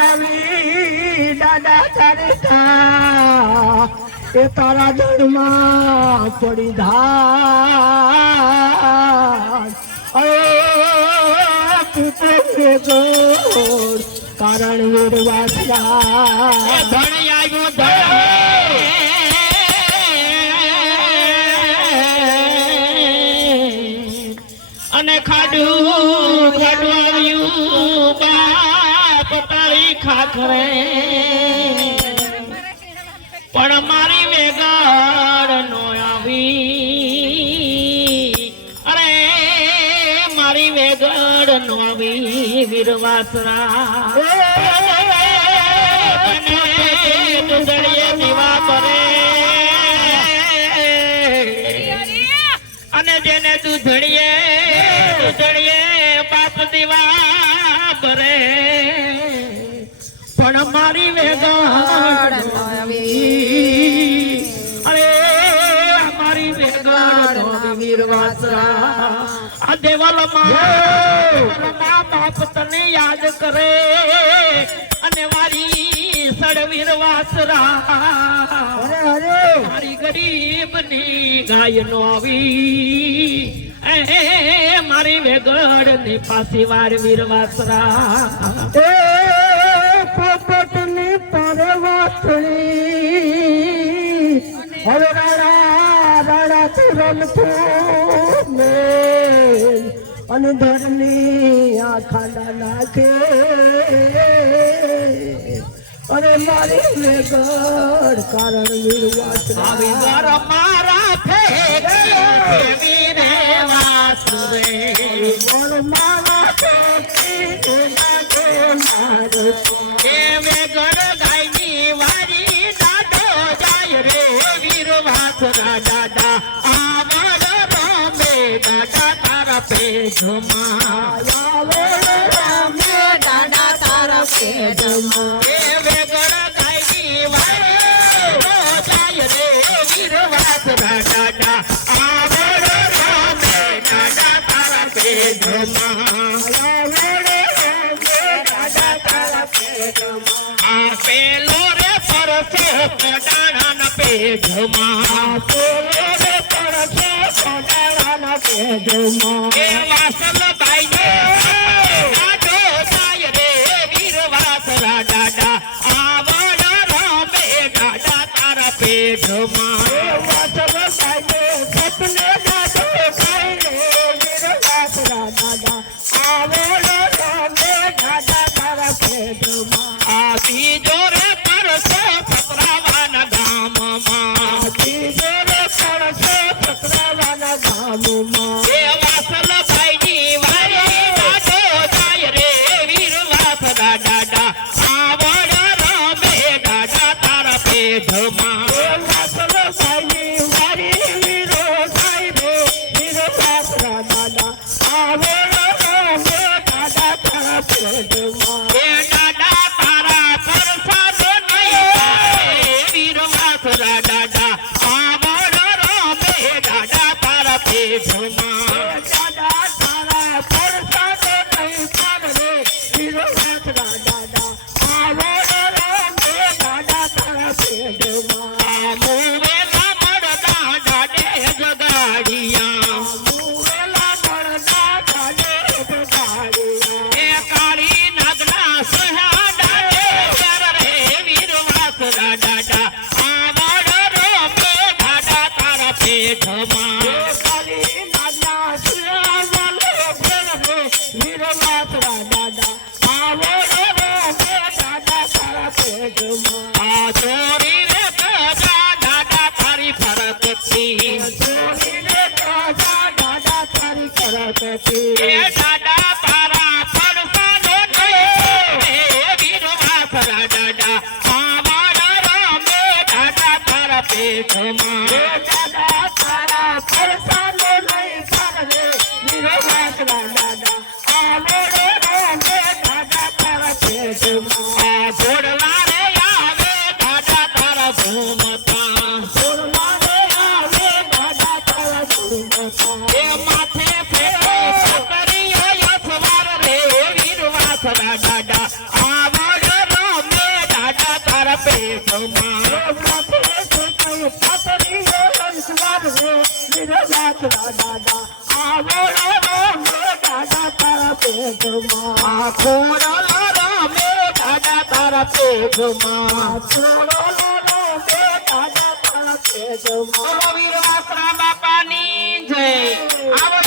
આવી દાદા તારી થા એ તારા જન્મમાં પડી ધાર કારણ વીર વાસરા ધણ આવ્યો ધણ અને ખાડું ખાડવાયું બાપ તારી ખાખરે પણ મારી વેગાડ નો આવી અરે મારી વેગાડ નો આવી વીરવાસરા દીવા કરે અને જેને દૂધડીએ બાપ દીવા ભરે પણ મારી વેગાડ અરે મારી વેગાડ વીરવાસરા આ દેવલમાં બાપ તને યાદ કરે અને મારી સડવીર વાસરા મારી ગરીબ ની ગાય નો આવી મારી વેગડ ની પાછી વાર વીર વાસરા પોપટ ની પરવાસણી હવે રાડા રમતું અને ધરની આ ખાડા નાખે અરે મારી વેગડ કારણ વીર મારા વીર વાસરે મારા વેગડ ગાયની વારી દાદો જાય રે વીર વાસરા દાદા આવડ રમે દાદા તારા પેજમાં રમે દાદા તારા પેજમાં વેગડ ગાયની વારી જાય રે વીર વાસરા દાદા આવડ રમે દાદા તારા પેજમાં પેલો રે પરસો કોડાણા પેજમાં પેલો રે પરસો કોડાણા પેજમાં એ વાસલ બાઈ દાદો જાય રે વીર વાસરા દાદા આવડ રમે દાદા તારા પેજમાં વાસલ બાઈ સપને દાદો ખાઈ વીર વાસરા દાદા આવડ રમે દાદા તારા પેજમાં આ બીજો રે પરસો પતરાવાના ગામમાં બીજો રે પરસો પતરાવાના ગામમાં એ વાસલ ભાઈની વારી દાદો જાય રે વીર વાસરા દાદા આવડ રમે દાદા તારા પેજમાં વાસલ ભાઈ વારી વીરો સાહેબ વીર વાસરા દાદા આવડ રમે દાદા તારા પેજમાં એ દાદા તારા પરસાદો નહીં વીર વાસરા દાદા આવડ રમે દાદા તારા પેજમાં દાદા તારા પરસાદો નહીં પાડે વીર વાસરા દાદા આવડ રમે દાદા તારા પેજમાં મુવેલા મળતા દાડે જગાડિયા મુવેલા મળતા દાડે જગાડિયા એ કાળી નાગના સહા દાડે રે વીર વાસરા દાદા આવડ રમે દાદા તારા પેટમાં કાલી નાગના સુરાવલે ભરવે વીર વાસરા દાદા આવડ રમે દાદા તારા પેટમાં આ ચોરી રે દાદા તારી ફરકતી ચોરીને દાદા દાદા તારી કરકતી એ દાદા તારા ફરસાનો વીર વાસરા દાદા આવડ રમે દાદા તારા પેટમાં દાદા તારા પરસાનો નહીં પાડે વીર વાસરા દાદા આવડ રમે દાદા તારા પેટમાં આ ઘોડલા રે આવે દાદા તારા ઘૂમતા સોરવાને આવે દાદા તારા ગુરુમતા એ માથે ફેરે સકરીઓ યસવાર રે વીર વાસરા દાદા આવડ તારા પેટમાં આ ખોડલો રમે દાદા તારા પેટમાં બોલો વીર વાસણા બાપાની જય. આવો